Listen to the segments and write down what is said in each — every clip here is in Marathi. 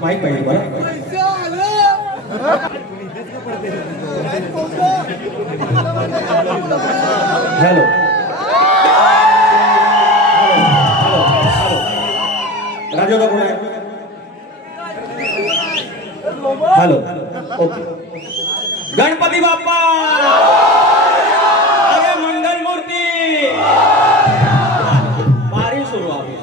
माईक पाहिजे बरं. हॅलो राजोदा कोण आहे? Hello okay. गणपती बाप्पा अरे मंगल मूर्ती बारी सुरू आहे.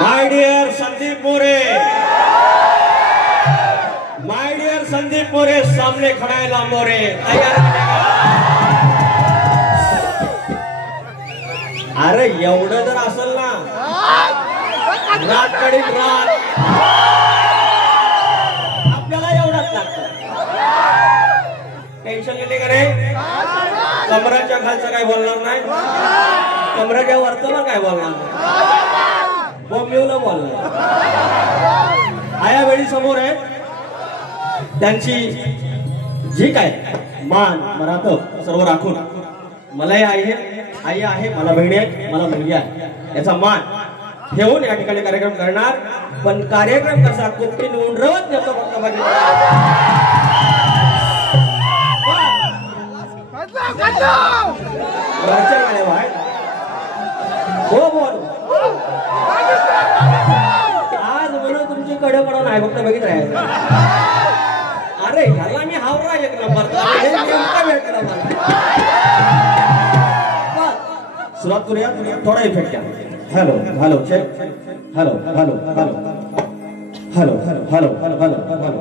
माय डियर संदीप मोरे, माय डियर संदीप मोरे सामने खड़ा है लांबोरे. तैयार अरे एवढं जर असेल ना रात कडे रात आपल्याला एवढाच लागतं. टेन्शन घेते का रे? कमराच्या खालचं काय बोलणार नाही, कमराच्या वरचं काय बोलणार नाही, बॉम्बेला बोलणार. आया वेळी समोर आहे त्यांची जी काय मान मराठा सर्व राखून मलाही आई आहे, मला बहिणी आहे, मला मुलगी आहे, याचा मान ठेवून या ठिकाणी कार्यक्रम करणार. पण कार्यक्रम कसा कुठे उंडरवत नेतो फक्त बघितलं. हो बोल आज म्हणून तुमची कडे पडा नाही फक्त बघित राहायचं. अरे ह्याला मी हावरा एक नंबर सुरुवात करूया. थोडा इफेक्ट घ्या. Hello hello check. Hello hello hello hello hello hello hello.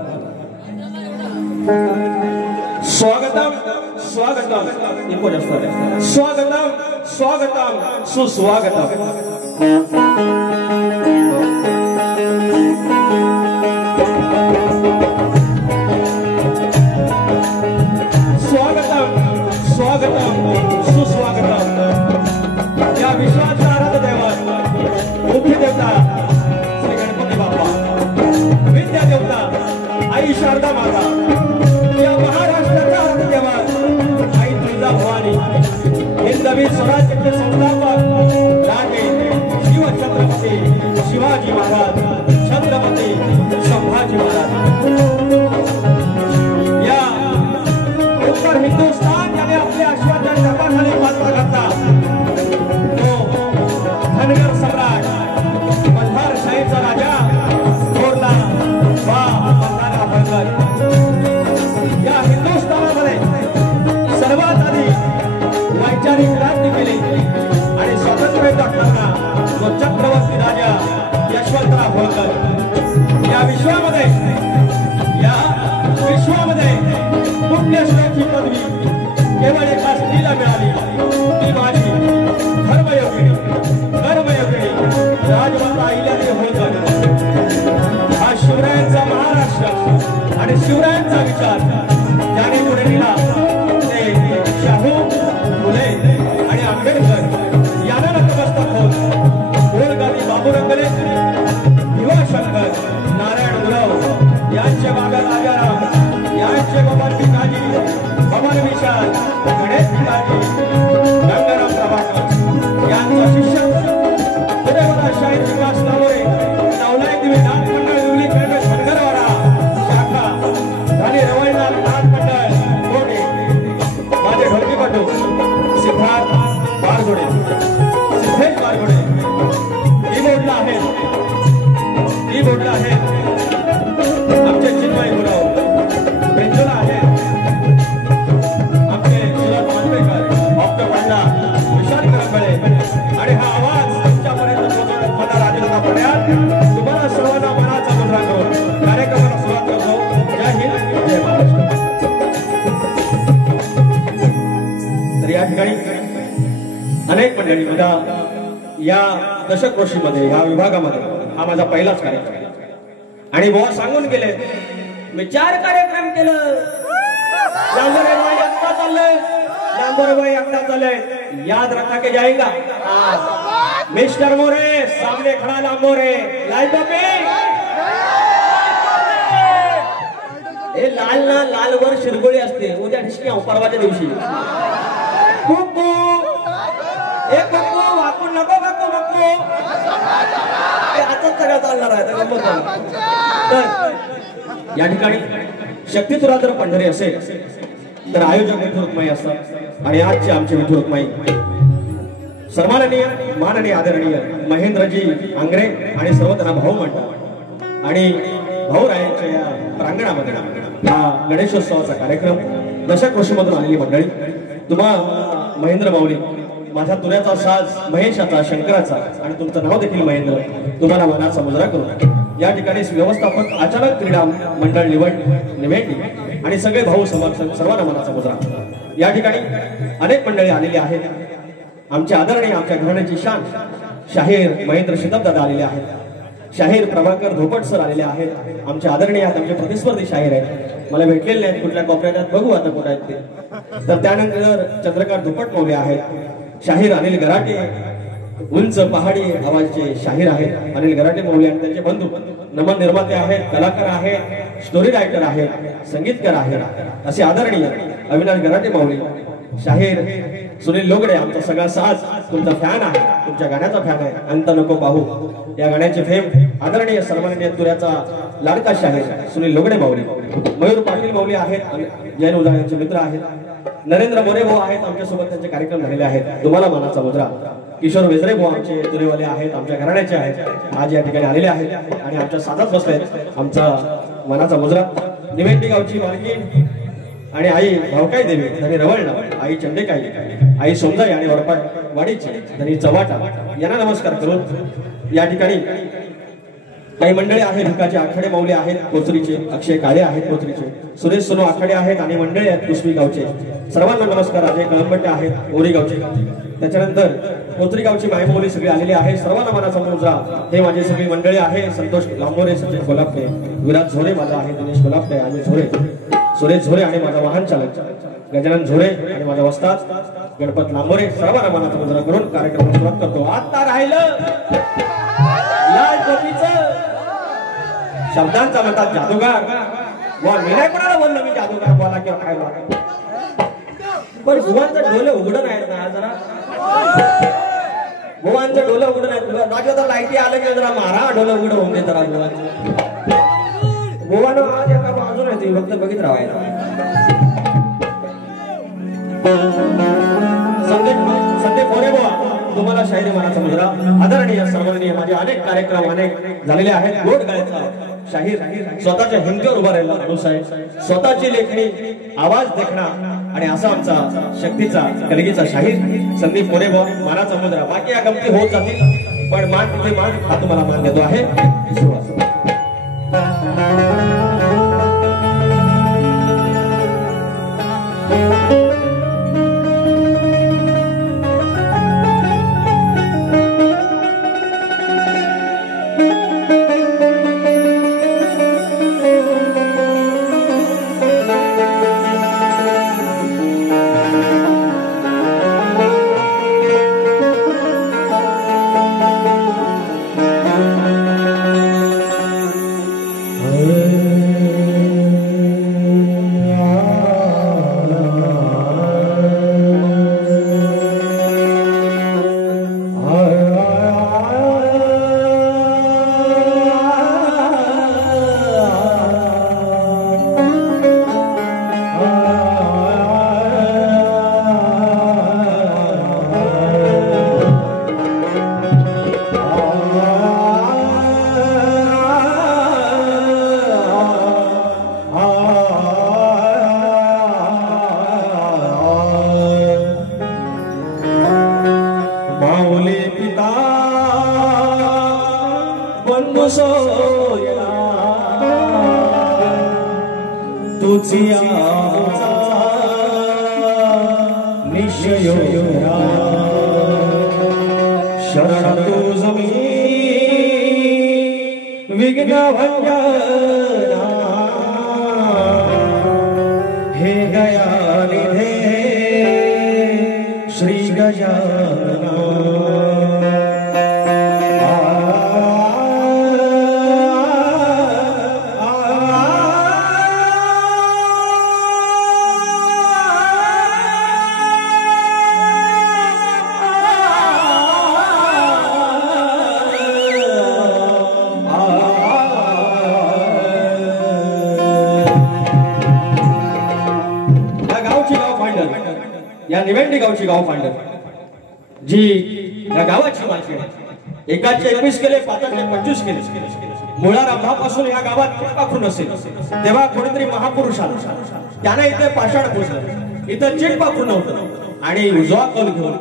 स्वागतम स्वागतम इनको जास्त आहे. स्वागतम स्वागतम सुस्वागतम. स्वागतम स्वागतम सुस्वागतम. या विश्वाचा आराध्य दैवत मुख्य देवता श्री गणपती बाप्पा, विद्या देवता आई शारदा माता, या महाराष्ट्राचा आराध्य दैवत आई तुळजा भवानी, हिंदवी स्वराज्याचे संस्थापक राजे शिवछत्रपती शिवाजी महाराज, छत्रपती संभाजी महाराज. या उत्तर हिंदुस्थान याने आपल्या अश्वाच्या टपाखाली पात्र घातला तो धनगर सम्राट मल्हार शाहीचा राजा थोरला वा बंगारा बंगाल. या हिंदुस्थानामध्ये सर्वात आधी वैचारिक क्रांती केली आणि स्वातंत्र्य टाकताना तो चक्रवर्ती राजा यशवंतराव होळकर. या विश्वामध्ये पुण्यश्लोकी पदवी केवळ एका स्त्रीला मिळाली. ती माझी धर्मयोगिनी कर्मयोगिनी राजमाता अहिल्यादेवी होळकर. हा शिवरायांचा महाराष्ट्र आणि शिवरायांचा विचार त्याने पुढे दिला. ते शाहू फुले आणि आंबेडकर यांना नतमस्तक होत गोलगादी बाबू रंगले, युवाशंकर नारायण गुरव यांचे बाबा राजाराम, यांचे बाबा पिताजी बबन विशाल, गणेश पिताजी, गंगाराम प्रभाकर यांचा शिष्य उदयवरा शाहीर विकास नावरे, नवनायक दिवे नाथ मंडळ दुबली पेठ शनगरवाडा शाखा आणि रवळनाथ नाथ मंडळ कोटे. माझे ढोलकीपटू सिद्धार्थ बारगोडे, सिद्धेश बारगोडे कीबोर्डला आहेत आमचे चिन्मय गुरव, बेंजोला आहे आपले सुरत मांजरेकर, डॉक्टर पंडा विशाल करंबळे. आणि हा आवाज तुमच्यापर्यंत पोहोचवण्यात मला राजदादा पड्याल तुम्हाला सर्वांना मनाचा मुद्रा करून कार्यक्रमाला सुरुवात करतो. जय हिंद जय महाराष्ट्र. तर या ठिकाणी अनेक मंडळी उद्या या दशक्रोशीमध्ये या विभागामध्ये हा माझा पहिलाच कार्यक्रम आहे आणि बुवा सांगून गेले मी 4 कार्यक्रम केलं. लांबोरेबाई एकटा चाललंय, लांबोरेबाई एकटा चाललंय. याद रखा के जाएगा मिस्टर मोरे सामने खड़ा लांबोरे. लाल टोपी हे लाल ना लालवर शिरगोळी असते. उद्या ठिसकी परवाच्या दिवशी कुकू एक कुकू वाकून नको काकू नको आता सगळं चालणार आहे तर गंमत झाली. तर या ठिकाणी शक्ती तुला जर पंढरी असेल तर आयोजक विठू रुक्माई असतात आणि आजचे आमचे विठू रुक्माई सन्माननीय माननीय आदरणीय महेंद्रजी आंग्रे आणि सर्व त्यांना भाऊ म्हणतात. आणि भाऊरायांच्या या प्रांगणामध्ये हा गणेशोत्सवाचा कार्यक्रम दशक वर्षामधून आलेली मंडळी तुम्हा महेंद्र माऊली माझ्या तुऱ्याचा साज महेशाचा शंकराचा आणि तुमचं नाव देखील महेंद्र तुम्हाला मनाचा मुजरा करून या ठिकाणी व्यवस्थापक अचानक क्रीडा मंडळ निवडली आणि सगळे भाऊ समर्थक सर्वांना मनाचा मुजरा. या ठिकाणी अनेक मंडळी आलेली आहेत. आमच्या आदरणीय आमच्या घराण्याची शान शाहीर महेंद्र शितपदादा आलेले आहेत. शाहीर प्रभाकर धोपट सर आलेले आहेत. आमचे आदरणीय आहेत आमचे प्रतिस्पर्धी शाहीर आहेत. मला भेटलेले आहेत कुठल्या कोपऱ्यात बघू आता कुठे आहेत ते. तर त्यानंतर चंद्रकांत धोपट मौले आहेत. शाहीर अनिल गराटे उंच पहाडी आवाजचे शाहीर आहेत अनिल गराटे मौले आणि त्यांचे बंधू नमन निर्माते आहेत कलाकार आहेत स्टोरी रायटर आहेत संगीतकार आहेत असे आदरणीय अविनाश गराटे मौले शाहीर सुनील लोगडे आमचा सगळा साज तुमचा फॅन आहे तुमच्या गाण्याचा फॅन आहे अंत नको पाहू या गाण्याचे फेम आदरणीय सन्माननीय तुऱ्याचा लाडका शाहीर सुनील लोगडे मौली मयूर पाटील मौली आहेत जैन उदा यांचे मित्र आहेत नरेंद्र मोरे भाऊ आहेत आमच्यासोबत त्यांचे कार्यक्रम झालेले आहेत तुम्हाला मानाचा मुद्रा किशोर वेजरे भाऊ आमचे तुरेवाले आहेत आमच्या घराण्याचे आहेत आज या ठिकाणी आलेले आहेत आणि आमच्या साथात बसले आमचा मनाचा मुजरा निवेंटी गावची मालकी आणि आई भावकाई देवी धनी रवळणा आई चंदेकाई आई सोमदाई आणि वरपाट वाडीची धनी चव्हाटा यांना नमस्कार करून या ठिकाणी काही मंडळी आहेत भिकाचे आखाडे मौले आहेत कोचरीचे अक्षय काळे आहेत कोचरीचे सुरेश सोनू आखाडे आहेत आणि मंडळी आहेत कुसबी गावचे सर्वांना नमस्कार आहे कळंबट्टे आहेत ओरी गावचे त्याच्यानंतर कोचरी गावची मायमौली सगळी आलेली आहे सर्वांना मनाचा मुजरा हे माझे सगळी मंडळी आहे संतोष लांबोरे सचिन कोल्हापे विराज झोरे माझा आहे दिनेश कोल्हापे आणि झोरे सुरेश झोरे आणि माझा वाहन चालक गजानन झोरे आणि माझा वस्ताद गणपत लांबोरे सर्वांना मनाचा मुजरा करून कार्यक्रम सुरुवात करतो. आता राहिलं लाल टोपीचं शब्दांचा म्हणतात जादूगार वा मी नाही कोणाला बोललो मी जादूगार बोला किंवा काय बोला पण भुवांचं डोले उघडं नाही ना जरा भुवांचं डोलं उघडं नाही माझ्या तर लाईटी आलं की जरा मारा डोलं उघडं होऊन दे जरा भुवानं आज एका बाजून आहे फक्त बघित राहायला संदीप मोरे बुवा तुम्हाला शाहिरी मनाचा मुजरा आदरणीय सर्वणीय माझे अनेक कार्यक्रम अनेक झालेले आहेत गोड गायचा शाहीर स्वतःच्या हिंदीवर उभा राहिला माणूस आहे स्वतःची लेखणी आवाज देखणा आणि असा आमचा शक्तीचा कलगीचा शाहीर संदीप मोरे बुवा मनाचा मुजरा बाकी या गमती होत जातील पण मान तिथे मान हा तुम्हाला मान देतो आहे. निवेंडी गावची गाव पांढर जी या गावाची मालकी एकाचे 21 केले, पाचाचे 25 केले. मुळा रंभापासून या गावात पाखरून असेल तेव्हा कोणीतरी महापुरुष आला. त्याने इथे पाषाण पुजलं, इथं चिट पाखरून नव्हतं आणि उजवा कल घेऊन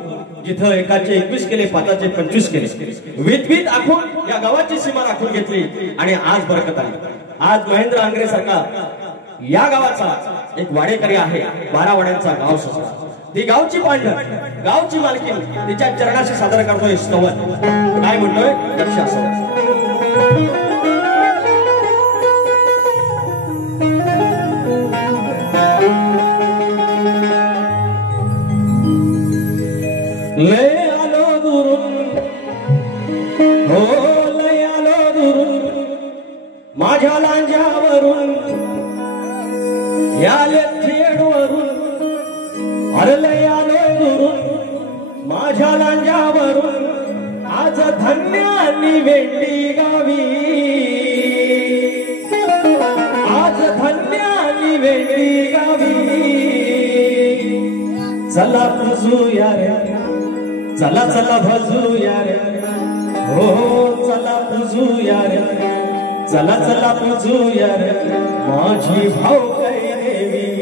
जिथं एकाचे 21 केले, पाचाचे 25 केले, वित आखून या गावाची सीमा राखून घेतली आणि आज बरकत आली. आज महेंद्र आंग्रे सारखा या गावाचा एक वाडेकरी आहे. 12 वाड्यांचा गाव सुद्धा ती गावची पांढर, गावची मालकी तिच्या चरणाशी सादर करतोय स्तवन. काय म्हणतोय लक्ष असं. लय आलो दुरून, हो लय आलो दुरून माझ्या लांजावरून, याले थेडवरून, अरे लय आलो दुरून माझ्या लांजावरून, आज धन्यानी वेंडी गावी, आज धन्यानी वेंडी गावी. चला भजूया रे, चला चला भजूया रे, हो चला भजूया रे, चला चला भजूया रे माझी भाऊ काय देवी.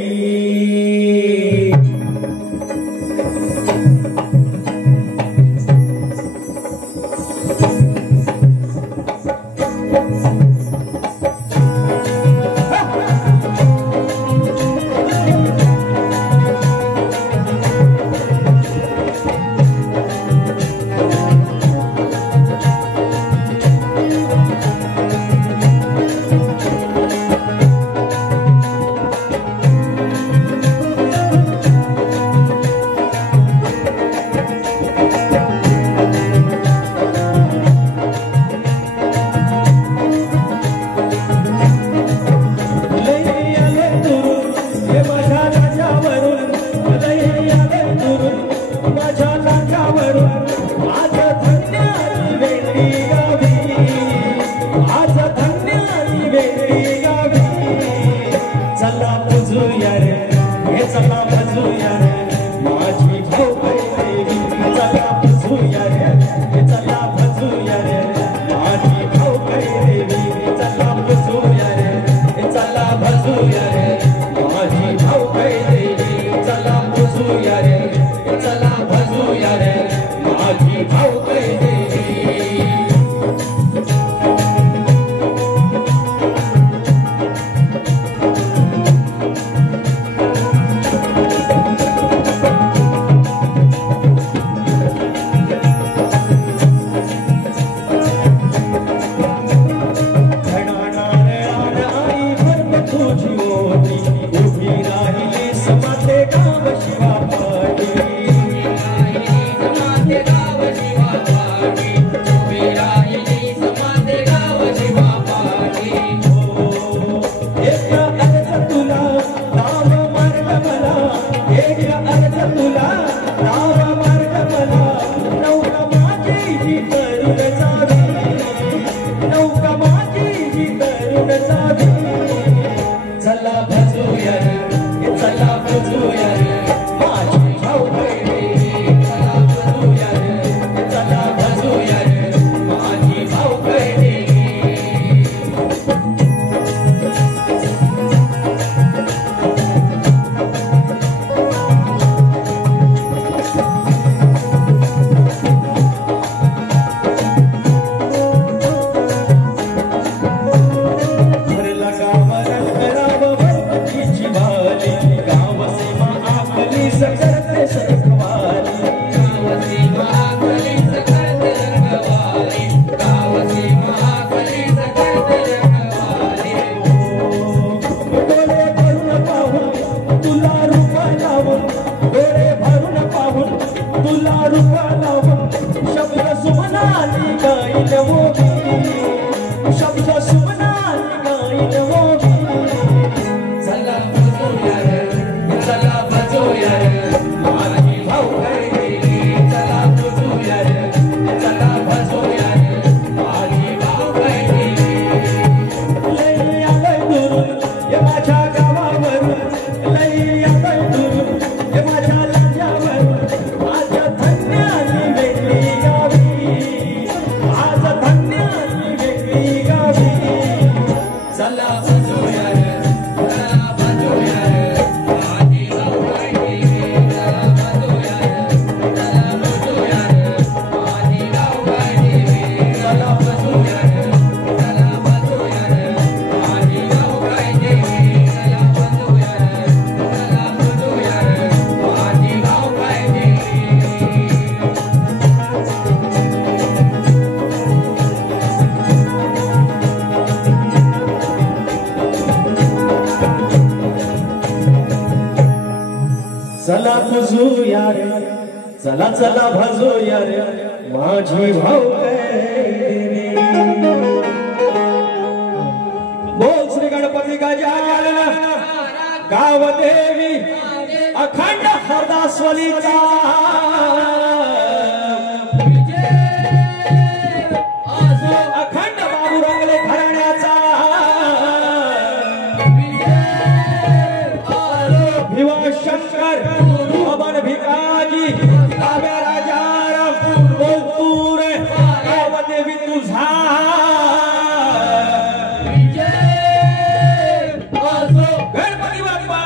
भाजूया रे, चला चला भाजूया रे माझी भाऊ बोल श्री गणपती गजानन गावदेवी अखंड हरदासवलीचा अखंड बाबू रंगले घराण्याचा भिवा शंकर अमन भिकाजी काव्या राजाराम बोलतूर गावदेवी तुझा गणपती बाप्पा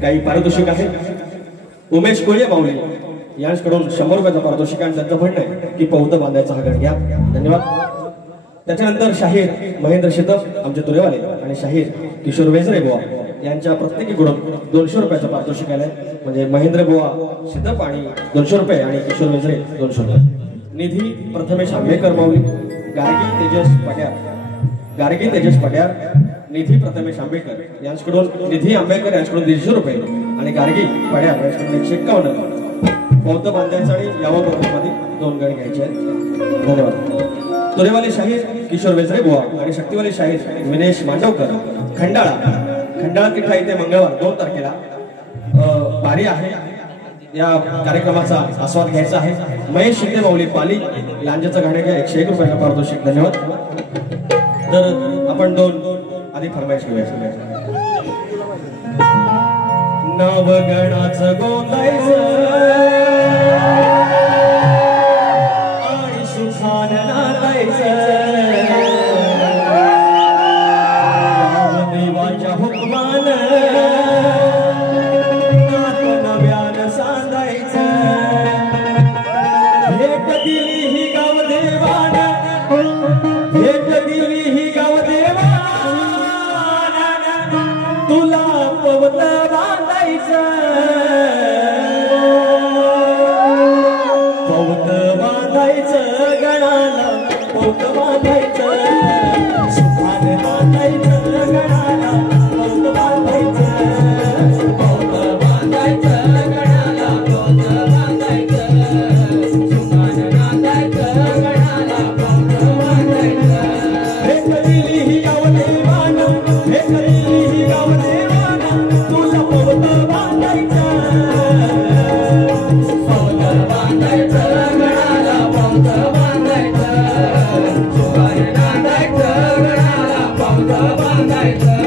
काही पारितोषिक आहे. उमेश कोळी माऊली यांच्याकडून 100 रुपयाचा पारितोषिक आणि त्यांचं म्हणणं आहे की पौत बांधायचा हा गण घ्या. धन्यवाद. त्याच्यानंतर शाहीर महेंद्र शेतप आमचे तुरेवाले आणि शाहीर किशोर वेजरे बुवा यांच्या प्रत्येकीकडून 200 रुपयाचा पारितोषिक आलाय. म्हणजे महेंद्र बुवा शेतप आणि 200 रुपये आणि किशोर वेजरे 200 रुपये. निधी प्रथमेश आंबेकर माऊली गार्गी तेजस पट्यार निधी प्रथमेश आंबेकर यांच्याकडून निधी आंबेकर यांच्याकडून 150 रुपये आणि गार्गी पड्यार यांच्याकडून 151 बौद्ध बांधायचं आणि यावं मध्ये 2 गण घ्यायचे आहेत. धन्यवाद. तुरेवाले शाहीर किशोर वेजरे बुवा आणि शक्तीवाले शाहीर विनेश मांडवकर खंडाळा तिठा इथे मंगळवार 2 तारखेला बारी आहे. या कार्यक्रमाचा आस्वाद घ्यायचा आहे. महेश शिंदे माऊली पाली लांजेचं गाणं घ्या 101 रुपयाचा पारितोषिक. धन्यवाद. तर आपण 2 आधी फरमाईश घेऊया. नवगणाचं गोंदायचं आणि सुखान नांदायचं देवाच्या हुकमान नात नव्यान सांदायचं. भेट दिली ही गावदेवान भेट दिली ही गावदेवान तुला पवत बांधायचं गणाला पवत बांधायचं सुखान बांधायचं गणाला पवत बांधायचं गणाला पवत बांधायचं सुखान बांधायचं गणाला पवत बांधायचं. भेट दिली ही गावदेवान भेट दिली ही गावदेवान तुला पवत बांधायचं गणाला पवत बांधायचं सुखान बांधायचं गणाला पवत बांधायचं.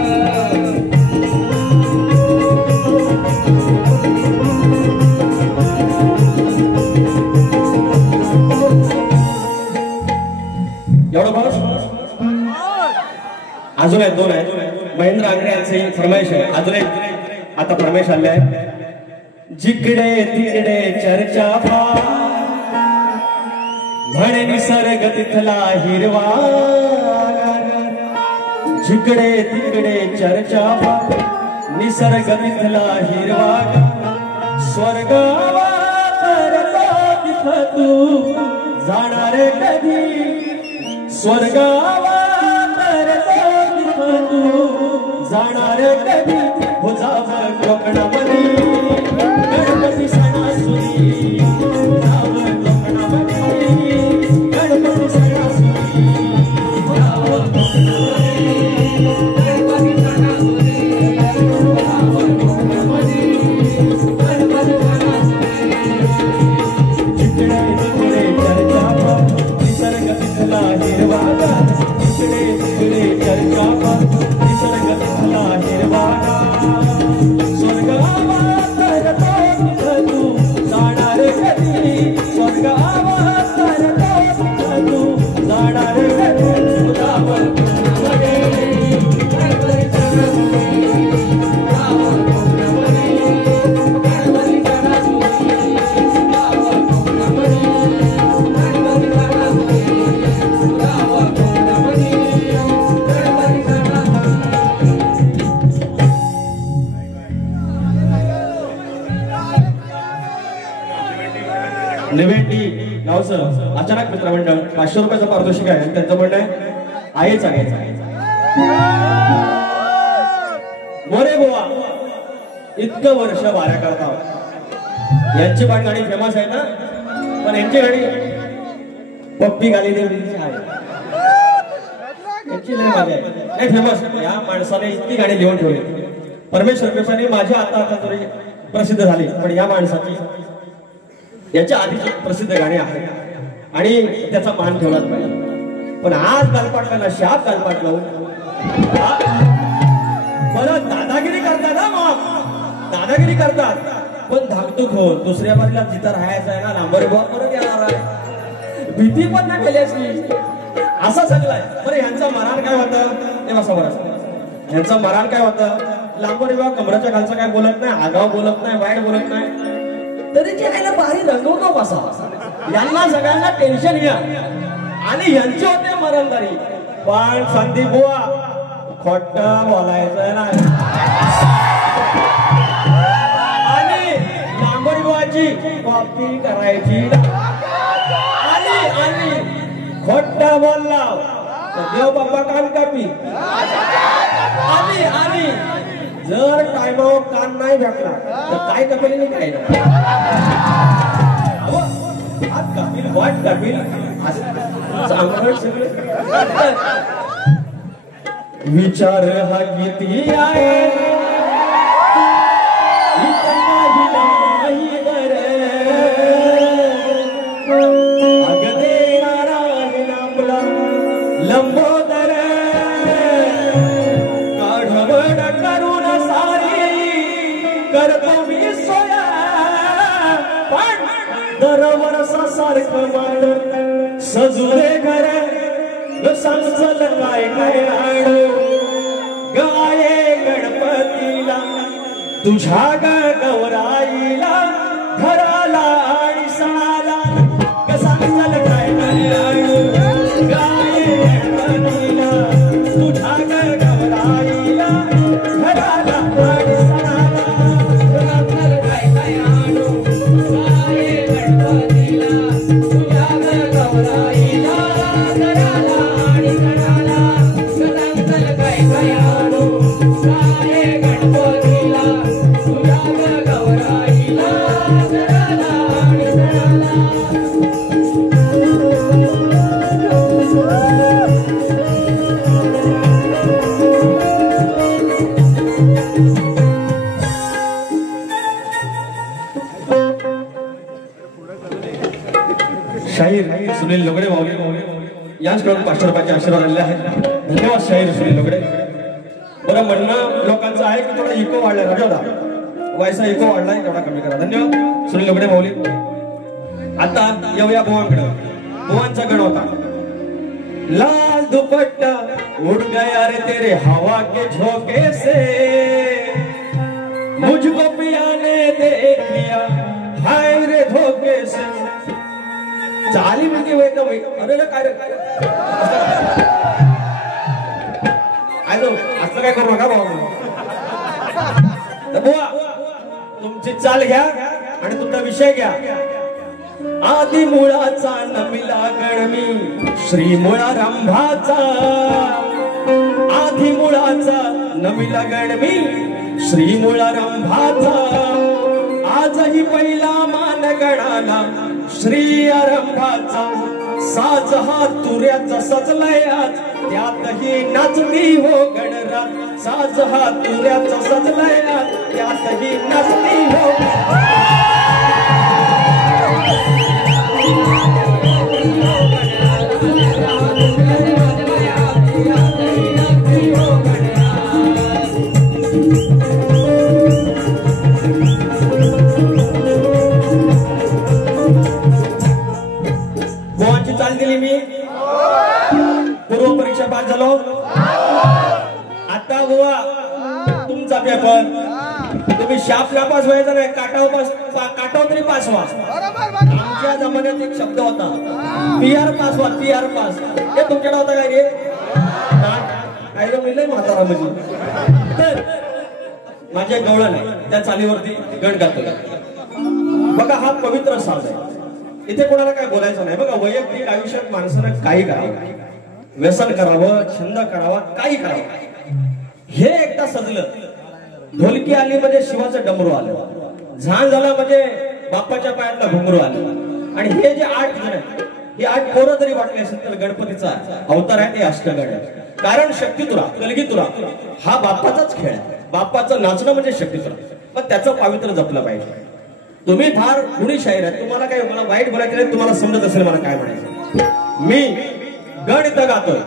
एवढं बस. अजून आहेत 2 आहेत. महेंद्र आंग्रे यांची फरमाईश आहे. अजून एक आता फरमाईश आले आहे. जिकडे तिकडे चर्चा म्हणे निसर्ग तिथला हिरवा जिकडे तिकडे चर्चा निसर्गमिथला हिरवा स्वर्गावा तरला तिथं तू जाणार कधी स्वर्गावा तरला तिथं तू जाणार कधी हो जावं कोकणामध्ये गणपती सणासुदी जावं कोकणामध्ये गणपती सणासुदी जावं अचानक मित्रमंडळ 500 रुपयाचं पारितोषिक आहे आणि त्यांचं म्हणणं आहे आहेच मोरे बुवा इतकं वर्ष वाऱ्या करता यांची पण गाडी फेमस आहे ना पण यांची गाडी पप्पी गाली देवची आहे यांची लय मजा आहे नाही फेमस या माणसाने इतकी गाडी लिहून ठेवली परमेश्वर कृपेने माझ्या आता तरी प्रसिद्ध झाली पण या माणसाची याच्या आधीची प्रसिद्ध गाणी आहेत आणि त्याचा मान ठेवलाच पाहिजे पण आज गालपाटला शाप गालपाट लावून परत दादागिरी करतात ना मग दादागिरी करतात पण धाकटूक हो दुसऱ्या बाजूला जिथं राहायचं आहे ना लांबरी बुवा परत येणार आहे भीती पण ना केल्याची असं सगळं आहे बरं यांचं मरण काय होतं ते बसा बरं यांचं मरण काय होतं लांबरी बुवा कमराच्या खालचं काय बोलत नाही आगाव बोलत नाही वाईट बोलत नाही तरी जे आहे ना बाहेर रंगवतो बसा यांना सगळ्यांना टेन्शन घ्या आणि यांची होते मरणदारी पण संदीप बुवा खोट बोलायचं नाही आणि लांबरी बुवाची कॉपी करायची आणि खोट बोलला तर देव बाप्पा कान कापी आणि जर टायमावर कान नाही भेटला तर काय कपेल नाही काय हात कपिल वाट कपिल विचार हा किती आहे अगदे नारायण आपला लंबोदर काढवड करून सारी करतो मी सोया पण दरवर्षा सारखं मांड सजुरे घर सांगचल काय काय आड गाये गणपतीला तुझ्या गौराईला घराला आणि सणाला सांगचल काय काय आड गाये गणपतीला तुझ्या गौराईला घराला आणि सणाला सांगचल काय काय आड गाये गणपतीला तुझ्या गौराईला शाहीर सुनील लोगडे माऊली यांच्याकडून 500 रुपयाचे आशीर्वाद आलेले आहेत धन्यवाद शाहीर सुनील लोगडे बरं म्हणणं लोकांचं आहे की थोडा इको वाढलाय राजा व्हायचा इको वाढलाय तेवढा कमी करा धन्यवाद सुनील लोगडे माऊली आता येऊया बुवांकडे बुवांचा गण होता लाल दुपट्टा उड़ गया रे तेरे हवा के झोंके से मुझको पिया ने देख लिया हाय रे धोखे से चाली मिलती हुई तो अरे ना काय आलो असं काय करू नका भाऊ बुवा तुमची चाल घ्या आणि तुमचा विषय घ्या. आदि मुळाचा नमिला गणमी श्री मुळारंभाचा, आदि मुळाचा नमिला गणमी श्री मुळारंभाचा, आजही पहिला मान गणाला श्री आरंभाचा. साज हा तुऱ्याचा सजलाय आज त्यातही नाचती हो गणरात, साज हा तुऱ्याचा सजलाय आज त्यातही नाचती हो. गोवाची चाल दिली मी, पूर्व परीक्षा पास झालो. आता गोवा तुमचा पेपर, तुम्ही शाप नापास व्हायचा नाही, काटाव तरी पास व्हा. आमच्या जमान्यात एक शब्द होता PR पास व्हा, PR पास. हे तुमच्याकडे होता काय रे? काय मिळलंय म्हातारा म्हणजे. तर माझ्या गवळण नाही त्या चालीवरती गण गातो बघा. हा पवित्र साज आहे, इथे कोणाला काय बोलायचं नाही बघा. वैयक्तिक आयुष्यात माणसानं काही करावं, व्यसन करावं, छंद करावा, काही करावं. हे एकदा सजलं, ढोलकी आली म्हणजे शिवाचं डमरू आलं, झाण झाला म्हणजे बाप्पाच्या पायातला घुंगरू आलं. आणि हे जे 8 जण आहेत, ही 8 पोरं जरी वाटली असेल तर गणपतीचा अवतार आहे ते अष्टगण आहे. कारण शक्तितुरा, कलगीतुरा हा बाप्पाचाच खेळ आहे. बाप्पाचं नाचणं म्हणजे शक्तितुरा. मग त्याचं पावित्र्य जपलं पाहिजे. तुम्ही फार गुणी शाहीर आहे, तुम्हाला काय मला वाईट बोलायचं नाही, तुम्हाला समजत असेल मला काय म्हणायचं. मी गण इथं गातोय,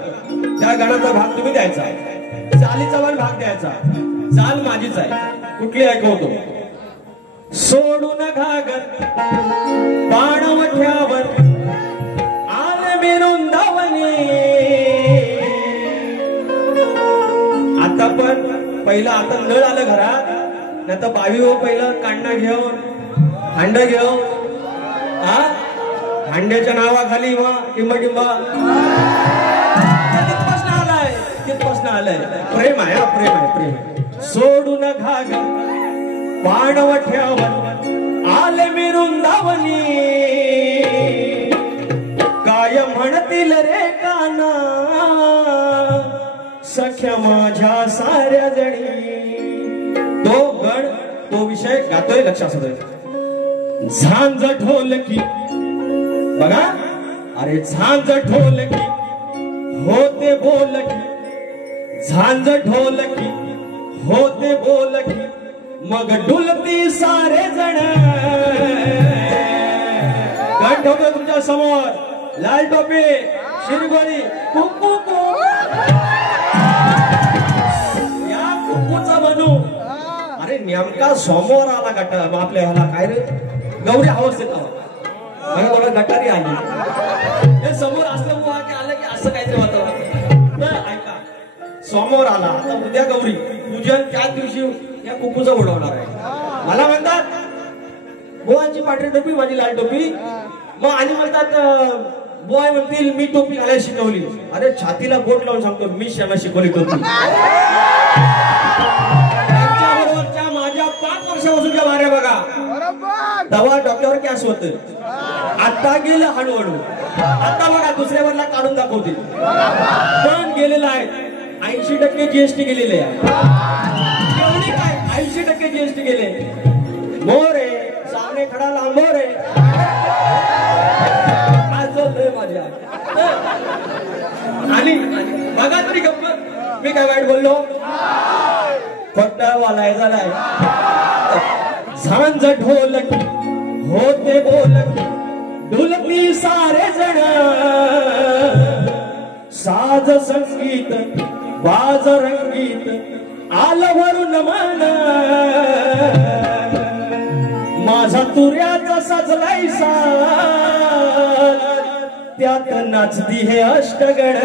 त्या गणाचा भाग तुम्ही द्यायचा, चालीचा पण भाग द्यायचा. चाल माझीच आहे, कुठली ऐकवतो. सोडून घागर पाणवठ्यावर आले मिरून धावणी. आता पण पहिला आता नळ आलं घरात, नाही तर बावी हो पहिलं कांडा घेऊन हांड घेऊन हांड्याच्या नावाखाली वा टिंबा तिथपासून आलाय. प्रेम आहे, प्रेम आहे, प्रेम. सोडून घाग पाणवठ्यावर आले मिरून धावणी, काय म्हणतील रे काना सख्या माझ्या साऱ्या जणी. तो गण तो विषय गातोय, लक्षात असू. झांज ढोलकी बघा, अरे झांज ढोलकी होते बोलकी, झांज ढोलकी होते बोलकी, मग डुलती सारे जण. गण ठेवतो तुमच्या समोर, लाल टोपी, शिरगोळी, कुकू. या कुकूचा बनू. अरे नेमका समोर आला गट आपल्या ह्याला काय रे गौरी अवस्थेत मला गटारी आली. हे समोर असल्यामुळे आलं की असं काहीतरी वातावरण. ऐका, समोर आला, आता उद्या गौरी पूजन, त्याच दिवशी या कुकूचा उडवणार आहे. मला म्हणतात बुवांची पांढरी टोपी, माझी लाल टोपी. मग आणि म्हणतात बुवा म्हणतील मी टोपी घालायला शिकवली. अरे छातीला बोट लावून सांगतो मी श्यामा शिकवली टोपी. माझ्या 5 वर्षापासूनच्या वाऱ्या बघा, दवा डॉक्टरवर कॅश होत, आता गेलं हळूहळू. आता बघा दुसऱ्यावरला काढून दाखवते, पण गेलेला आहे 80% GST गेलेले आहे. काय 80% GST गेले. मोरे सामने खडा लांबोरे माझ्या. आणि बघा तरी गप्पत, मी काय वाईट बोललो? फक्त वालाय झालाय. झांज ढोलकी होते बोलकी, ढोलकी सारे जण, साज संगीत बाज रंगीत आलं वरून मन. माझा तुऱ्याचा सजलाय साज त्यात नाचती हे अष्टगण.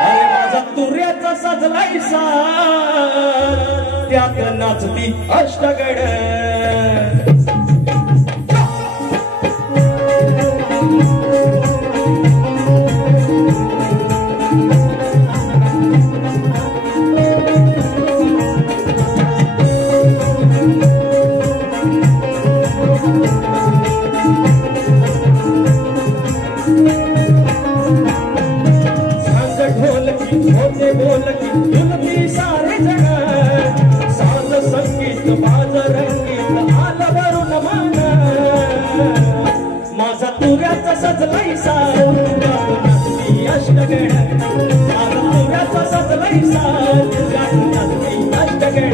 अरे माझा तुऱ्याचा सजलाय साज त्यात नाचती अष्टगण. सजलाई साज त्यात नाचली अष्टगण माझा तुऱ्याचा सजलाई साज त्यात नाचली अष्टगण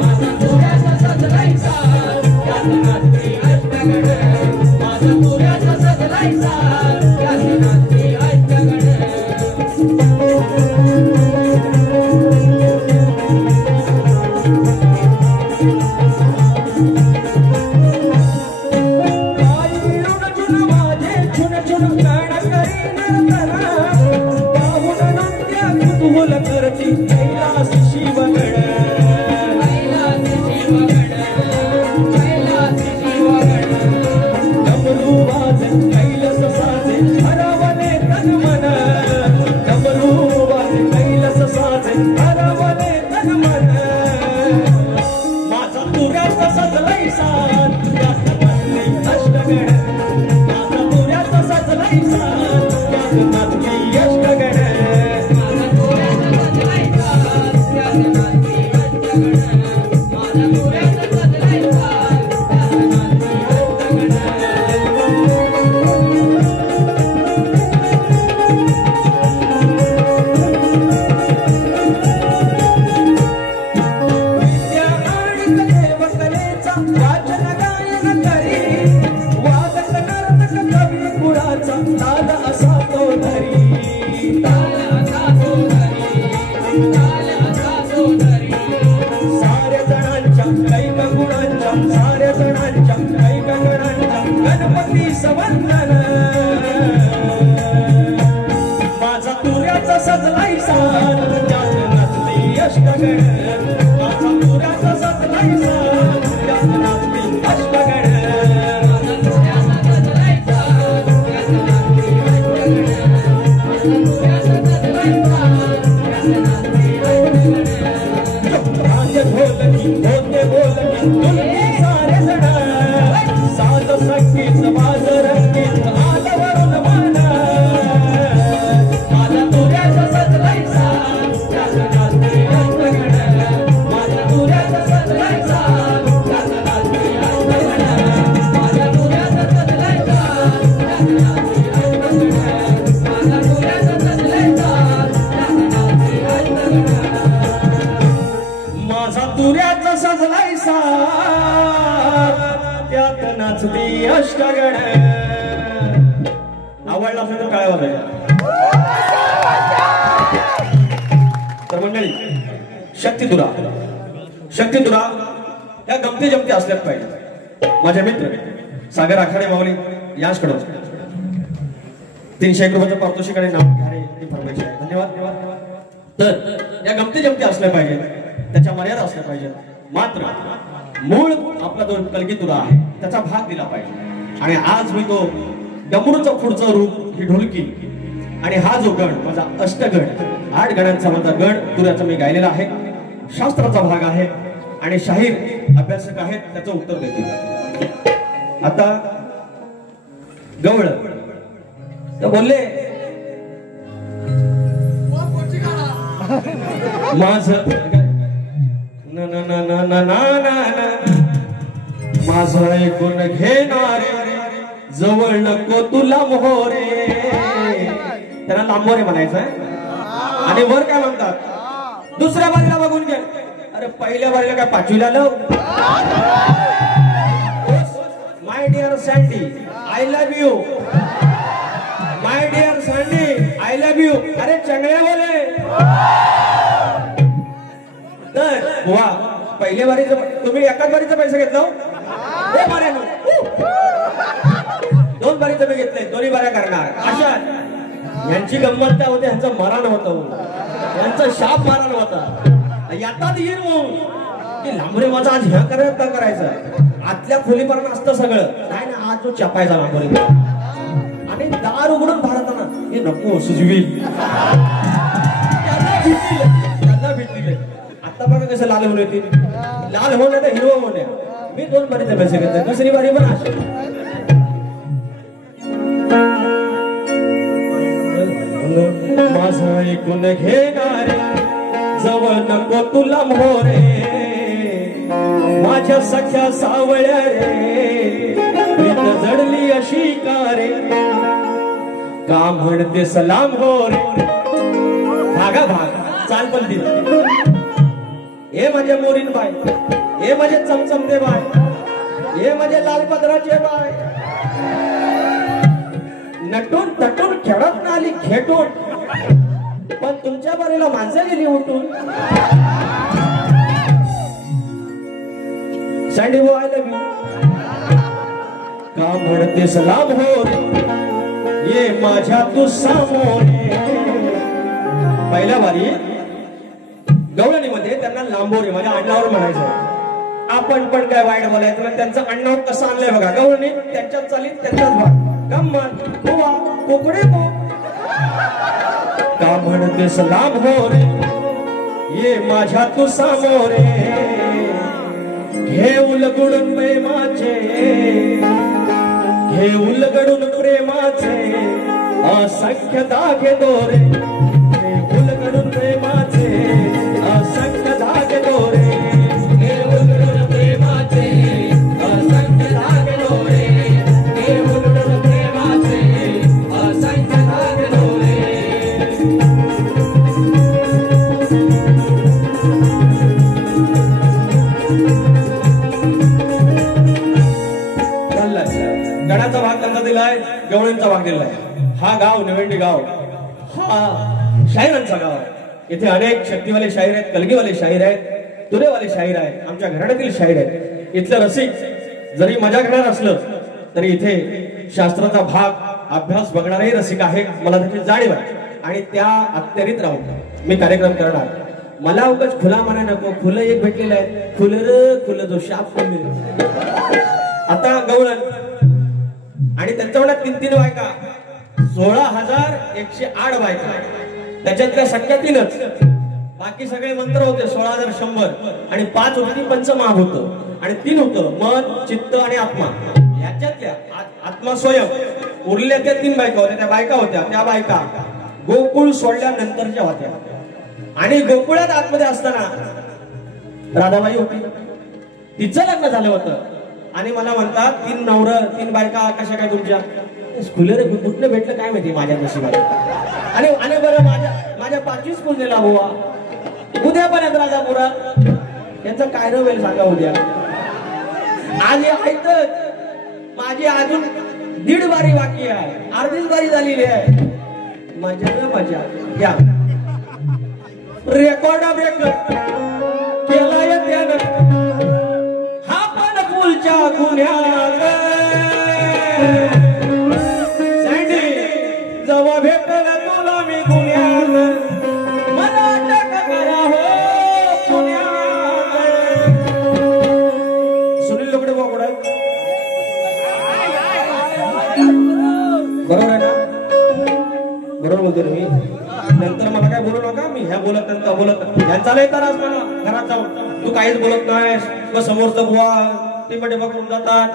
माझा तुऱ्याचा सजलाई साज त्यात नाचली अष्टगण माझा तुऱ्याचा सजलाई साज त्यात नाचली अष्टगण करती कैलास शिवगण डमरू वाजे कैलास साजे हरवले तन मन डमरू वाजे कैलास साजे हरवले तन मन माझा तुऱ्याचा सजलाई साज त्यात नाचली अष्टगण माझा तुऱ्याचा सजलाई साज त्यात नाचली अष्टगण गणपती सवंदन माझा तुऱ्याचा सजलाई साज त्यात नाचली अष्टगण माझा तुऱ्याचा सजलाई साज त्यात नाचली अष्टगण ढोलकी होते बोलकी सारे जण साज संगीत वाज रंगीत आलवरून मन माझा तुऱ्याचा सजलाई साज त्यात नाचली अष्टगण माझा तुऱ्याचा सजलाई साज त्यात नाचली अष्टगण माझा तुऱ्याचा सजलाई साज त्यात नाचली अष्टगण माझा तुऱ्याचा सजलाई साज त्यात नाचली अष्टगण माझा तुऱ्याचा सजलाई साज त्यात नाचली अष्टगण आवडला असेल तर काय वाजायचं तर मंडळी शक्तितुरा या गमती जमती असल्यात पाहिजे माझे मित्र सागर आखाडे माऊली याचकडून 301 रुपयाचं पारितोषिक आणि नाव घ्यारे ही फरमाईश आहे धन्यवाद तर या गमती जमती असल्या पाहिजे त्याच्या मर्यादा असल्या पाहिजेत मात्र मूळ आपला जो कलगीतुरा आहे त्याचा भाग दिला पाहिजे आणि आज मी तो डमरूचं पुढचं रूप ही ढोलकी आणि हा जो गण माझा अष्टगण 8 गणांचा माझा गण तुऱ्याचा मी गायलेला आहे शास्त्राचा भाग आहे आणि शाहीर अभ्यासक आहेत त्याचं उत्तर देतील आता गवळ तर बोलले माझं माझं ऐकून घेणारे जवळ नको तुला मोहरे त्यांना लांबोरे म्हणायचं आणि वर काय म्हणतात दुसऱ्या बारीला बघून घे अरे पहिल्या बारीला काय 5वीला आलं my dear Sandy I love you my dear Sandy I love you अरे चंगळ्या बोले तर वा पहिल्या बारीचं तुम्ही एकाच बारीचा पैसा घेतला दोन बारीचं मी घेतलंय दोन्ही बाऱ्या करणार अशा यांची गंमत काय होते ह्यांचं मरण होतं यांचा शाप मरण होता यातात येईल की लांबरे माझा आज ह्या करायचं आतल्या खोलीपर्यंत असतं सगळं नाही ना आज जो चपायचा लांबरे आणि दार उघडून भारताना हे नको सुजवी त्यांना भीती आता बघा कसं लाल होऊन येते लाल होण्या तर हिरवं होण्या मी 2 बारीचे पैसे घेतले दुसरी बारी पण अशी माझं ऐकून घेणारे जवळ नको तुला मोरे माझ्या सख्या सावळ्या रे प्रीत जडली अशी का रे का म्हणते सलाम हो रे भागा भाग चाल पण दिल हे माझे मोरीन बाय हे माझे चमचमते बाय हे माझे लाल पदराचे बाय नटून तटून खेळत ना आली खेटून पण तुमच्या बारीला माणसं गेली उठून सँडी वो आय लव्ह यू का म्हणते सलाम हो ये माझ्या तू सामोरे पहिल्या बारी गवळणीमध्ये त्यांना लांबोरे माझ्या आडनावर म्हणायचं आपण पण काय वाईट बोलायचं त्यांचं आडनाव कसं आणलंय बघा गवळणी त्यांच्यात चालीत त्यांच्याच भाग गम्मत बुवा कोकडे को का म्हणते सलाम हो रे ये माझ्या तू सामोरे घे उलगडून प्रेमाचे घे उलगडून प्रेमाचे असंख्य धागे दोरे घे उलगडून प्रेमाचे असंख्य धागे दोरे घे उलगडून प्रेमाचे असंख्य धागे दोरे घे उलगडून प्रेमाचे असंख्य धागे दोरे गडाचा भाग त्यांना दिलाय गवळींचा भाग दिलाय हा गाव नवेंडी गाव हा शाहिरांचा गाव आहे इथे अनेक शक्तीवाले शाहीर आहेत कलगीवाले शाहीर आहेत तुरेवाले शाहीर आहेत आमच्या घराण्यातील शाहीर आहेत इथलं रसिक जरी मजा घेणार असलं तरी इथे शास्त्राचा भाग अभ्यास बघणारही रसिक आहे मला त्याची जाणीव आहे आणि त्या अत्यारीत राहून मी कार्यक्रम करणार मला उगाच खुला म्हणा नको फुलं एक भेटलेलं आहे फुलं जो शाप आता गवळण आणि त्यांच्याकडे 3-3 बायका 16,108 बायका त्याच्यातल्या संख्या 3च बाकी सगळे मंत्र होते 16,100 आणि 5 होती पंचमहाभूत आणि 3 होतं मन चित्त आणि आत्मा याच्यातल्या आत्मा स्वयं उरल्या त्या 3 बायका होत्या त्या बायका होत्या त्या बायका गोकुळ सोडल्यानंतरच्या होत्या आणि गोकुळात आतमध्ये असताना राधाबाई होती तिचं लग्न झालं होतं आणि मला म्हणतात 3 नवरं 3 बायका कशा काय तुमच्या खुले रे कुठलं भेटलं काय माहिती माझ्या नशिबात आणि आणि बरं माझ्या 25 पुजलेला बुवा उद्या पण येत राजापुरा यांचं काय रवेल सांगा उद्या आज ऐकत माझी अजून 1.5 बारी बाकी आहे अर्धीच बारी झालेली आहे मजा ना मजा या रेकॉर्ड ब्रेक केलाय त्यानं हा पण फुलच्या गुन्ह्यात सँडी जवळ भेटल तुला मी गुन्ह्यात मला अटक करा हो पुण्यात सुनील लोकडे बाबा बरोबर आहे ना बरोबर बोलतो मी नंतर मला काय बोलू नका मी ह्या बोलत नंतर बोलत यांचा लय त्रास मला घरात जाऊन तू काहीच बोलत नाहीस किंवा समोरचा बुवा टिपटे पकडून जातात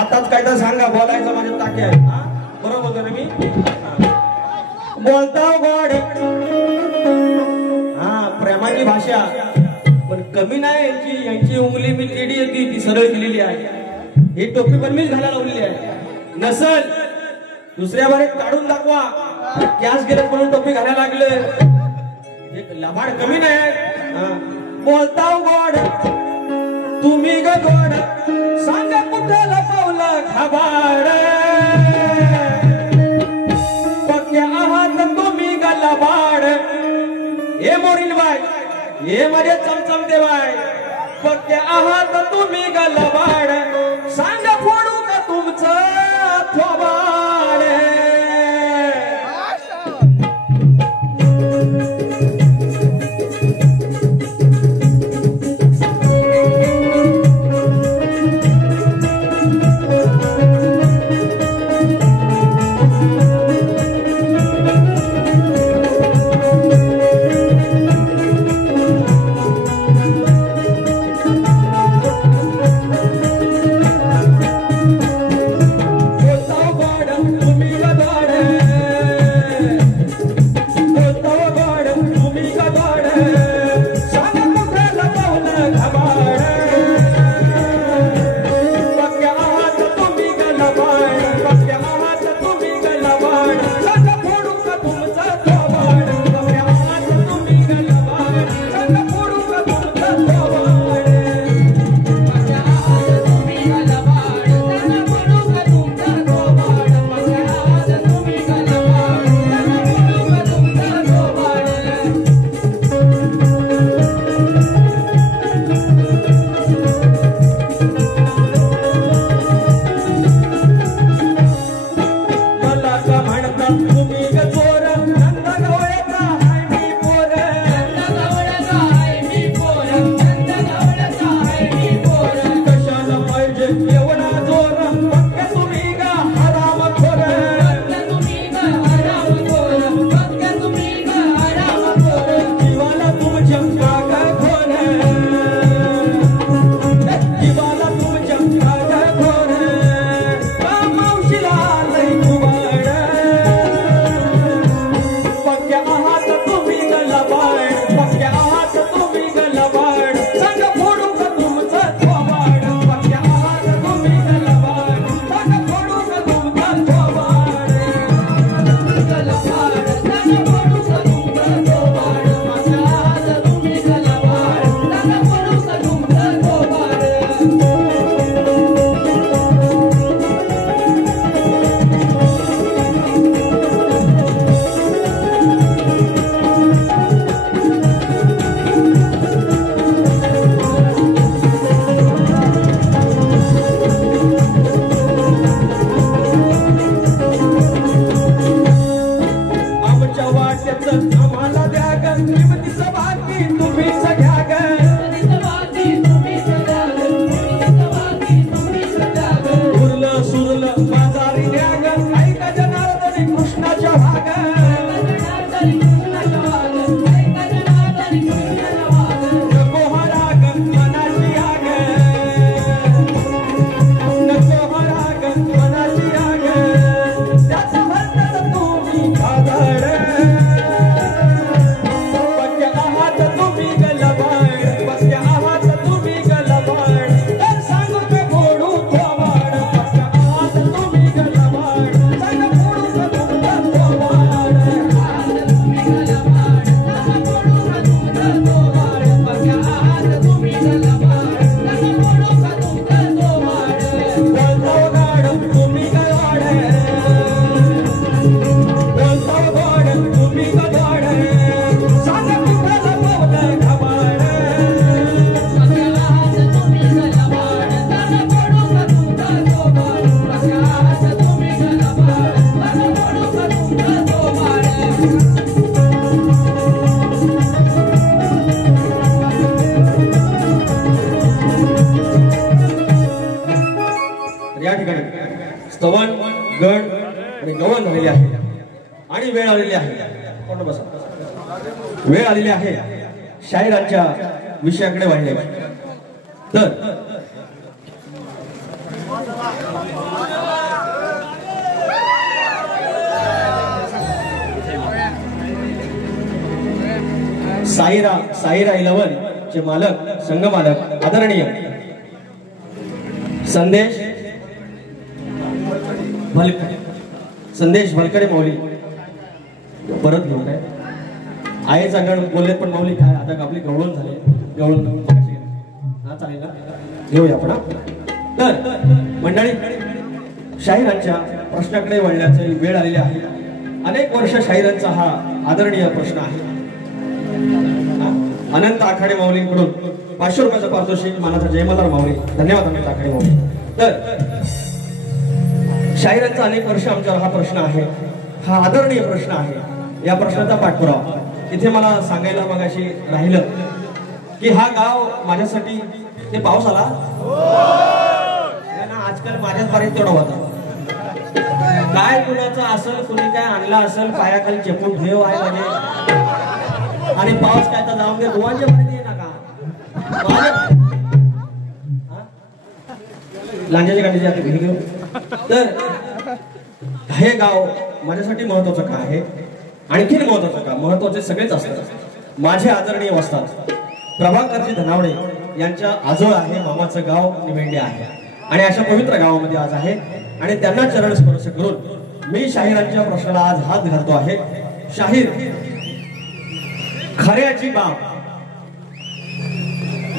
आताच काय तर सांगा बोलायचं माझ्या टाके आहे बरोबर बोलतो ना मी बोलता गोड हा प्रेमाची भाषा पण कमी नाही यांची उंगली मी टेडी होती ती सरळ केलेली आहे ही टोपी पण मीच घालायला लावलेली आहे नसल दुसऱ्या बारीत काढून दाखवा गॅस गेलं म्हणून टोपी घालायला लागले एक लबाड कमी नाही बोलता गोड तुम्ही ग गोड सांगा कुठं लपवलं खबाड पक्या आहात तुम्ही ग लबाड हे मोरीन बाय हे माझे चमचमते बाय पक्या आहात तुम्ही ग लबाड सांगा फोडू का तुमचं थोबाड कवन गण आणि गवन झालेले आहे आणि वेळ आलेली आहे. कोण बसा, वेळ आलेली आहे शाहिरांच्या विषयाकडे वाहिण्याची. तर साईरा 11 चे मालक संघमालक आदरणीय संदेश भलकडे माऊली परत घेऊन काय आईचा गण बोलले पण माऊली काय आता आपली गवळण झाली. गवळण हा चालेल ना, घेऊया आपण. तर मंडळी शाहिरांच्या प्रश्नाकडे वळण्याची वेळ आलेली आहे. अनेक वर्ष शाहिरांचा हा आदरणीय प्रश्न आहे. अनंत आखाडे माऊलींकडून 500 रुपयाचं पारितोषिक मानाचा जयमल्हार माऊली. धन्यवाद अनंत आखाडे माऊली. तर शाहिरांचा अनेक वर्ष आमच्यावर हा प्रश्न आहे, हा आदरणीय प्रश्न आहे. या प्रश्नाचा पाठपुरावा इथे मला सांगायला मगाशी राहिलं की हा गाव माझ्यासाठी ते पाऊस आला ना. आजकाल माझ्याच बारीत तेवढा होता. काय कुणाचं असेल, कुणी काय आणला असेल, पायाखाली चेपून ठेव आहे म्हणजे. आणि पाऊस काय तर जाऊन दे दोघांच्या पर्यंत ये नका. लांजाच्या गाडीच्या घेऊन. तर हे गाव माझ्यासाठी महत्वाचं का आहे, आणखीन महत्वाचं का, महत्वाचे सगळेच असतात. माझे आदरणीय वस्ताद प्रभाकरजी धनावडे यांच्या आजोळ आहे, मामाचं गाव निवेंडे आहे. आणि अशा पवित्र गावामध्ये आज आहे आणि त्यांना चरण स्पर्श करून मी शाहिरांच्या प्रश्नाला आज हात घालतो आहे. शाहीर खऱ्याची बाब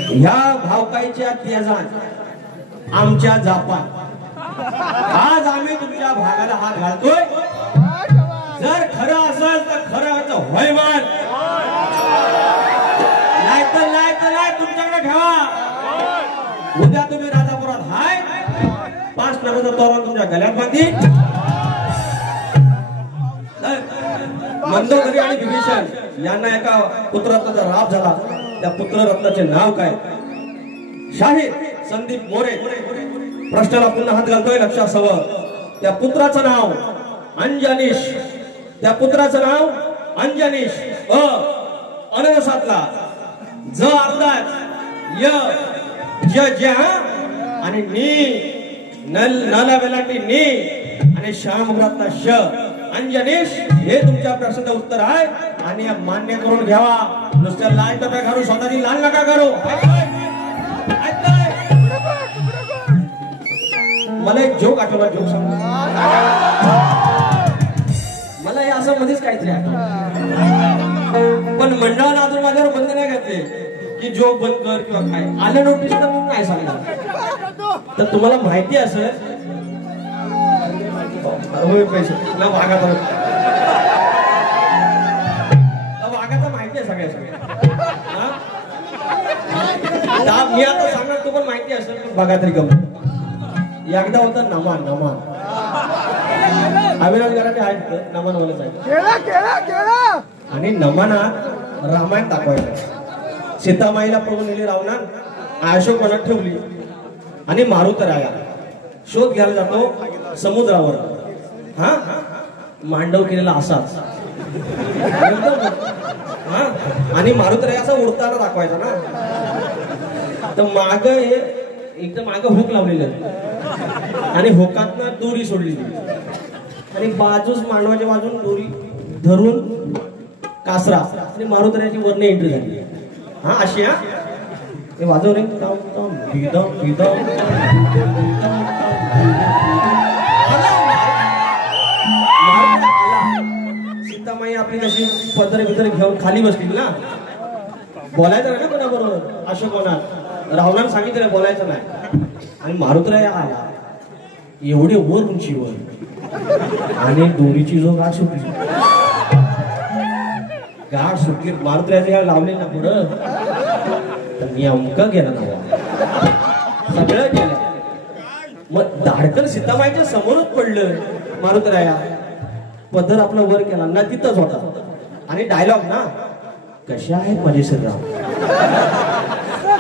ह्या भावकाईच्या तेजान आमच्या जापान. आज आम्ही तुमच्या भागाला हात घालतोय. जर खरं असेल तर खरं होय मान, नाही तुमच्याकडे ठेवा. उद्या तुम्ही राजापुरात हाय 5 नव्याचं तोरण तुमच्या गळ्यात बांधी. मंदोदरी आणि विभीषण यांना एका पुत्ररत्नाचा राब झाला. त्या पुत्ररत्नाचे नाव काय? शाहीर संदीप मोरे. प्रश्नाला पुन्हा हात घालतोय, लक्षात हवं. त्या पुत्राचं नाव अंजनीश. त्या पुत्राचं नाव अंजनीश. अननसातला ज अर्धात य ज ज्या आणि नी नला वेलांटी नी आणि श्यामग्रातला श. अंजनीश हे तुमच्या प्रश्नाचं उत्तर आहे आणि मान्य करून घ्यावा. नुसत्या लाल टप्या घालून स्वतःची लाल नका करू. मला एक जोक आठवला. जोक सांग मला हे असं मध्येच काहीतरी पण मंडळाला अजून माझ्यावर बंद नाही घातले की जोक बंद कर किंवा काय. आलं नोटीस तर मी नाही सांगणार. तर तुम्हाला माहिती असेल पैसे ना वाघाचा माहिती आहे सगळ्या मी आता सांगणार. तू पण माहिती असेल बघा तरी गमत. एकदा होता नमान अविनाश घराचे आहेत नमन वाला आणि नमनात रामायण दाखवायचं. सीतामाईला पळून नेली रावणान, अशोक वनात ठेवली आणि मारुतराया शोध घ्यायला जातो समुद्रावर. हा मांडव केलेला असाच. आणि मारुतराया असा उडताना दाखवायचा ना. तर माग एकदम माग हुक लावलेलं आणि हुकातनं दोरी सोडलेली आणि बाजूस मांडवाच्या बाजून दोरी धरून कासरा आणि मारुतरायाची वरने एंट्री झाली. हा अशी हा हे वाजव रे. सीतामाई आपली कशी पदरे बिदरे घेऊन खाली बसली ना. बोलायचं नाही ना कोणाबरोबर. अशोकवनात रावणानं सांगितलं बोलायचं नाही. आणि मारुतराया आला एवढे वर उंचीवर आणि दोरीची जो गाठ सुटली. गाठ सुटली मारुतरायाच्या लावले ना पुढं तर मी अमकं गेला ना. सगळं गेलं. मग धाडकन सीतामाईच्या समोरच पडलं मारुतराया. पदर आपला वर केला ना तिथंच होता. आणि डायलॉग ना कशा आहेत माझे श्रीराम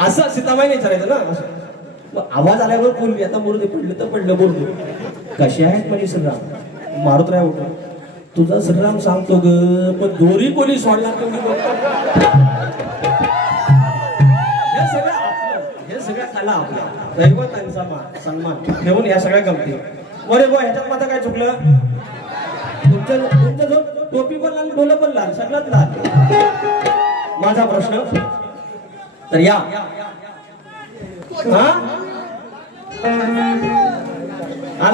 असं सीतामाईने विचारायचं ना. मग आवाज आल्यावर बोलली. आता बोलू दे, पडलं तर पडलं बोललो. कसे आहेत म्हणजे श्रीराम? मारुतराव उठला. तुझा श्रीराम सांगतो ग, पण दोरी कोणी सोडला तुम्ही? हे सगळं आपलं, हे सगळं कला आपला दैवतांचा सन्मान ठेवून या सगळ्या गमती. बरे बो, ह्याच्यात माझं काय चुकलं? तुमचं जो टोपी पण लाल, डोलं पण लाल, सगळंच लाल. माझा प्रश्न तर या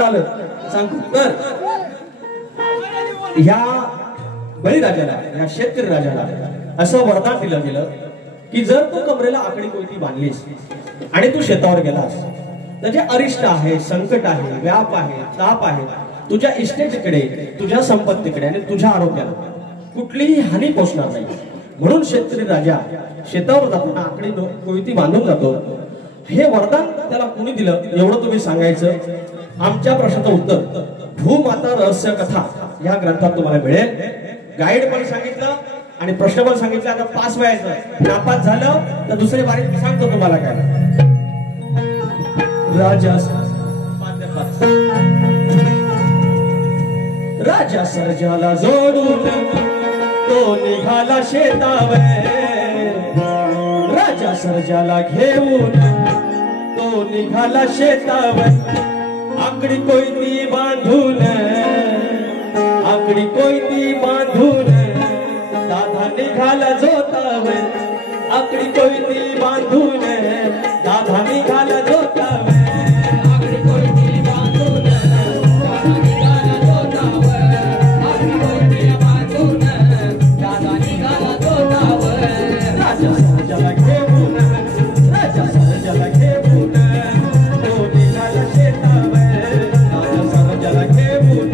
आलं सांगतो. तर ह्या बळीराजाला, या शेतकरी राजाला असं वरदान दिलं गेलं की जर तू कमरेला आकडी कोयती बांधलीस आणि तू शेतावर गेलास तर जे अरिष्ट आहे, संकट आहे, व्याप आहे, ताप आहे, तुझ्या इस्टेटकडे, तुझ्या संपत्तीकडे आणि तुझ्या आरोग्याला कुठलीही हानी पोचणार नाही. म्हणून शेतकरी राजा शेतावर जाताना आकडी कोयती बांधून जातो. हे वरदान त्याला कोणी दिलं एवढं तुम्ही सांगायचं. आमच्या प्रश्नाचं उत्तर भूमाता रहस्य कथा या ग्रंथात तुम्हाला मिळेल. गाईड पण सांगितलं आणि प्रश्न पण सांगितलं. आता पास व्हायचं, नापास झालं तर दुसरी बारी सांगतो तुम्हाला काय. राजा सर्जाला जोडून तो निघाला शेतावर. राजा सर्जाला घेऊन तो निघाला शेतावर. आकडी कोयती बांधून, आकडी कोयती बांधून दादा निघाला जोतावर. आकडी कोयती बांधून दादा निघाला जोतावर. आकडी कोयती बांधून दादा निघाला जोतावर. आकडी कोयती बांधून दादा निघाला जोतावर. राजा सर्जाला घेऊन, राजा सर्जाला घेऊन तो निघाला शेतावर. राजा सर्जाला घेऊन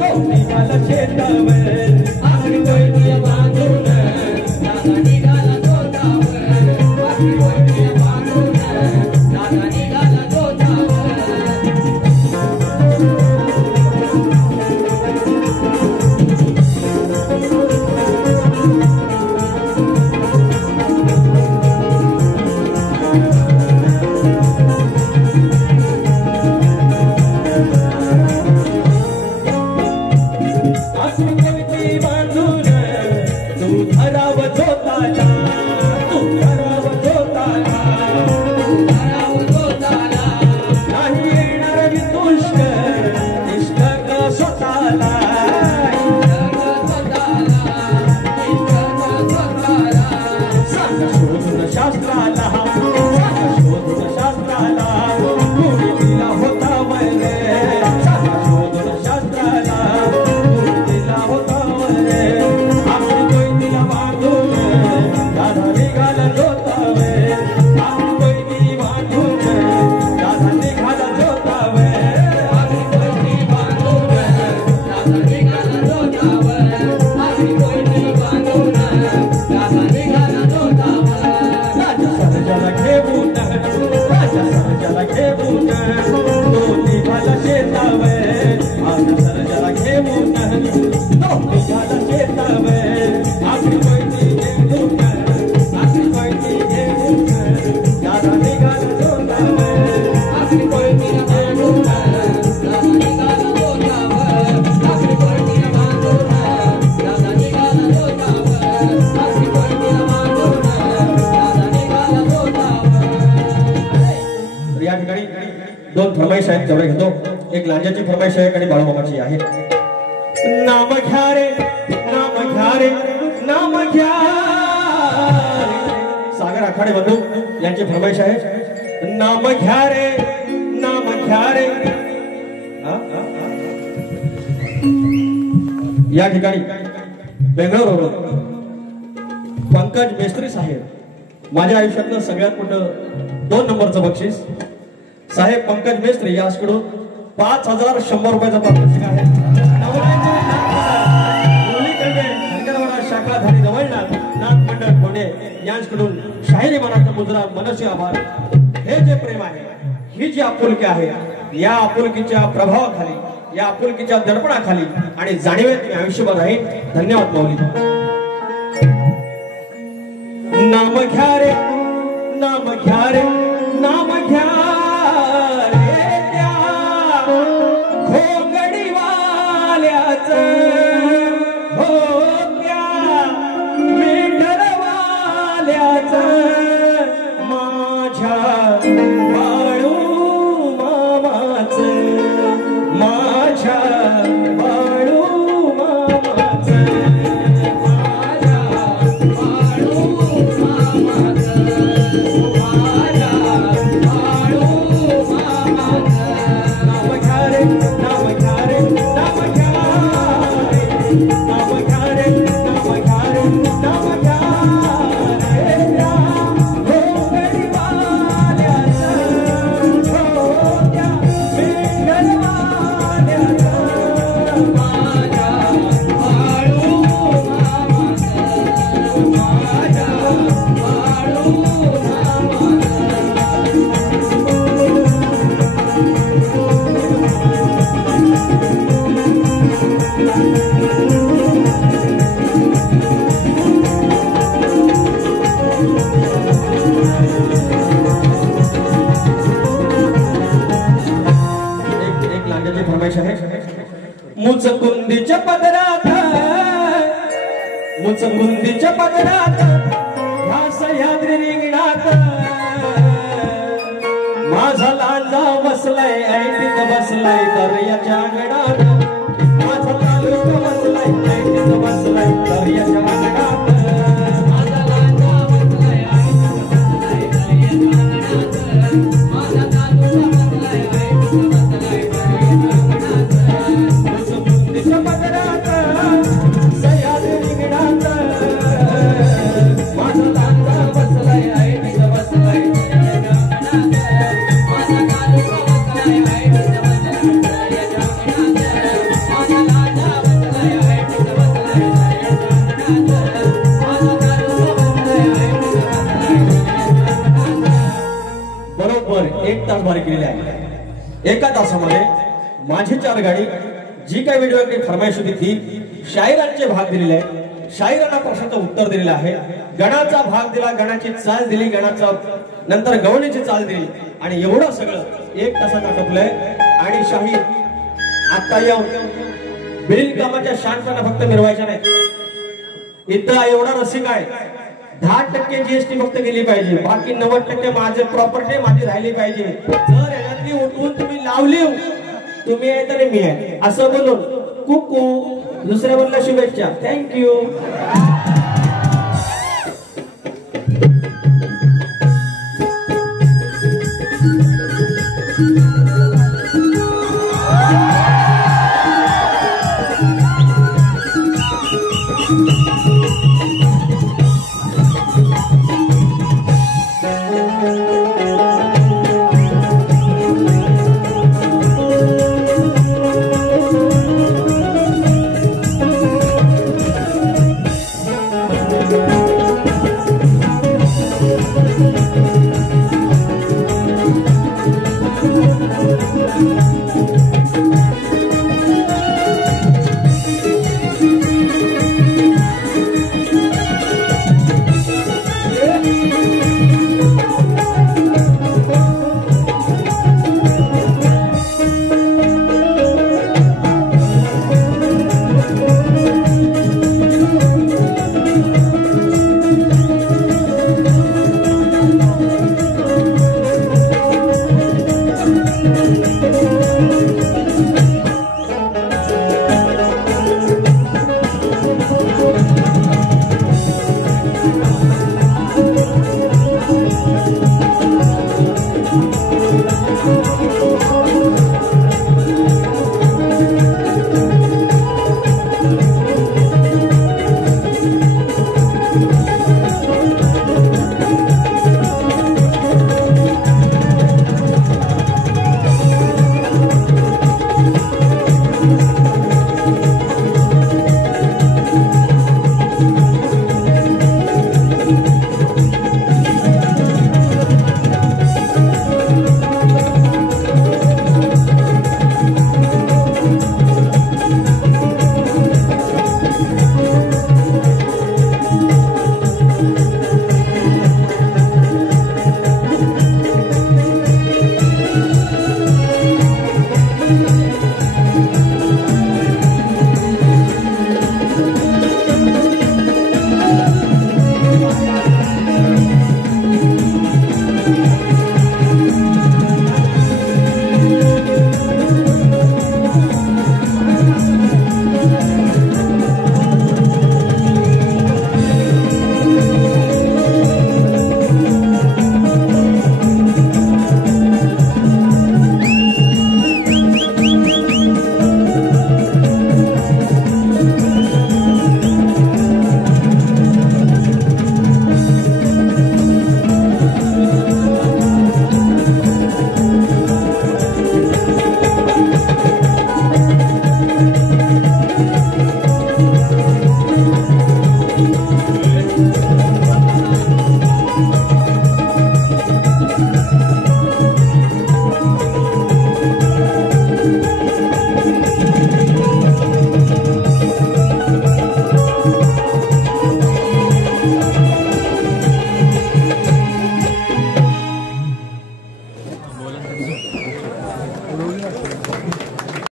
तो निघाला शेतावर. आकडी कोयती बांधून दादा निघाला जोतावर. आकडी कोयती बांधून दादा निघाला जोतावर. दोन फरमाईश आहेत तेवढे घेतो. एक लांजाची फरमाईश आहे आणि बाळूमामाची आहे. नाम घ्या रे, नाम घ्या रे, नाम घ्या. सागर आखाडे बंधू यांची फरमाईश आहे. नाम घ्या रे, नाम घ्या रे. या ठिकाणी बेंगळुरू पंकज मेस्त्री साहेब, माझ्या आयुष्यातलं सगळ्यात मोठं 2 नंबरचं बक्षीस. साहेब पंकज मेस्त्री याचकडून 5100 रुपयाचं पारितोषिक आहे. शाखाधारी जवळनाथ नाथ मंडळ पुणे यांच्याकडून शाहिरी मनाचा मुद्रा, मनसे आभार. हे जे प्रेम आहे, ही जी आपुलकी आहे, या आपुलकीच्या प्रभावाखाली, या आपुलकीच्या दडपणाखाली आणि जाणीवेत मी आयुष्यभर राहीन. धन्यवाद माऊली. नाम घ्या रे, नाम घ्या रे, नाम घ्या रे. एक लांड्याची फरमाईश आहे. मुचकुंदीच्या पदरात मुचकुंदीच्या पदरात ह्या सह्याद्री रिंगणात माझा लांजा बसलाय ऐटीत बसलाय दर्याच्या अंगणात माझा लांजा बसलाय ऐटीत बसलाय दर्याच्या अंगणात माझा लांजा बसलाय ऐटीत बसलाय दर्याच्या अंगणात माझा लांजा बसलाय ऐटीत बसलाय दर्याच्या अंगणात मुचकुंदीच्या पदरात सह्याद्री रिंगणात माझा लांजा बसलाय ऐटीत बसलाय बरोबर 1 तास बारीक केलेली आहे. एका तासामध्ये माझी 4 गाडी जी काही व्हिडिओ फरमाईश होती ती शायरांचे भाग दिलेले आहे. शायरांना प्रश्नाचं उत्तर दिलेलं आहे. गणाचा भाग दिला, गणाची चाल दिली, गणाचा नंतर गवळीची चाल दिली आणि एवढं सगळं 1 तासात आटोपलंय. आणि शाहीर आता येऊन बिल कामाच्या शांतपणा फक्त मिरवायच्या नाही. इथं एवढा रसिक आहे 10% जीएसटी फक्त गेली पाहिजे, बाकी 90% माझे प्रॉपर्टी माझी राहिली पाहिजे. जर याच्यातली उठवून तुम्ही लावली तुम्ही आहे तर मी आहे असं बोलून कुकू दुसऱ्या बोलला शुभेच्छा. थँक्यू.